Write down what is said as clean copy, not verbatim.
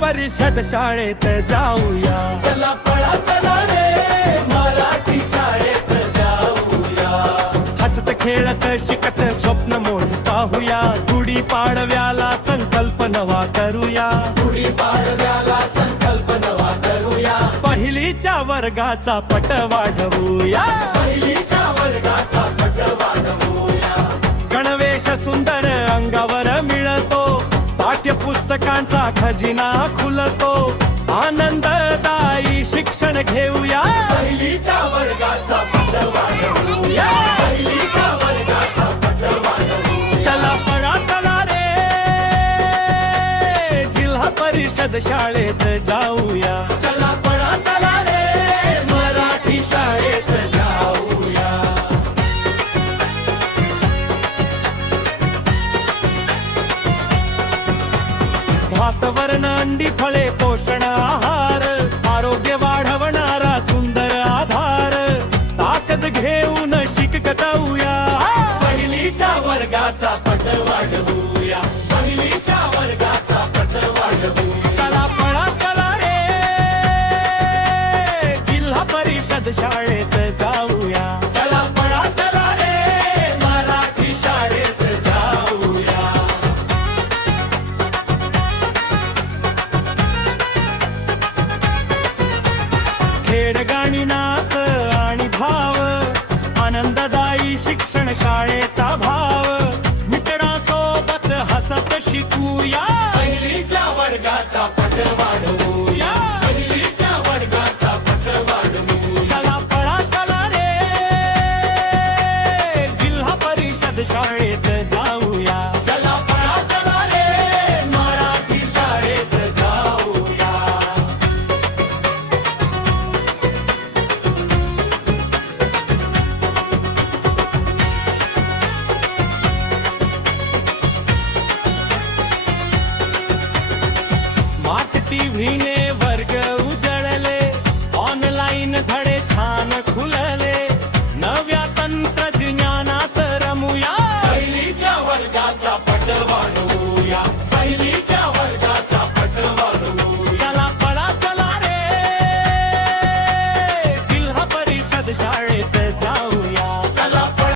परिषद शाळेत जाऊया. चला पळा चला रे मराठी शाळेत जाऊया. हसत खेळत शिकत स्वप्न मोठी पाहूया. गुढी पाडव्याला संकल्प नवा करूया. गुढी पाडव्याला संकल्प नवा करूया. पहिलीच्या वर्गाचा पट वाढवूया. पहिलीच्या वर्गाचा पट वाढवूया. गणवेश सुंदर अंगावर मिळतो. पाठ्यपुस्तकांचा खजिना खुलतो. आनंददायी शिक्षण घेऊया. पहिलीच्या वर्गाचा पट वाढवूया. पहिलीच्या वर्गाचा पट वाढवूया. चला पळा चला रे जिल्हा परिषद शाळेत जाऊया. चला पळा चला रे मराठी शाळेत जाऊया. भात वरण अंडी फळे पोषण आहार. आरोग्य वाढवणारा सुंदर आधार. ताकद घेऊन शिकताऊया. पहिलीच्या वर्गाचा पट वाढवूया. पहिलीच्या वर्गाचा पट वाढवूया. चला पळा चला रे जिल्हा परिषद शाळेत जाऊया. चला पळा चला रे मराठी शाळेत जाऊया. खेळ गाणी नाच आणि भाव. आनंददायी शिक्षण शाळेचा भाव. मित्रांसोबत हसत शिकूया. पहिलीच्या वर्गाचा पट वाढवूया. पहिलीच्या वर्गाचा पट वाढवूया. चला पळा चला रे जिल्हा परिषद शाळेत जाऊया. चला पळा चला रे मराठी शाळेत जाऊया. स्मार्ट टीव्हीने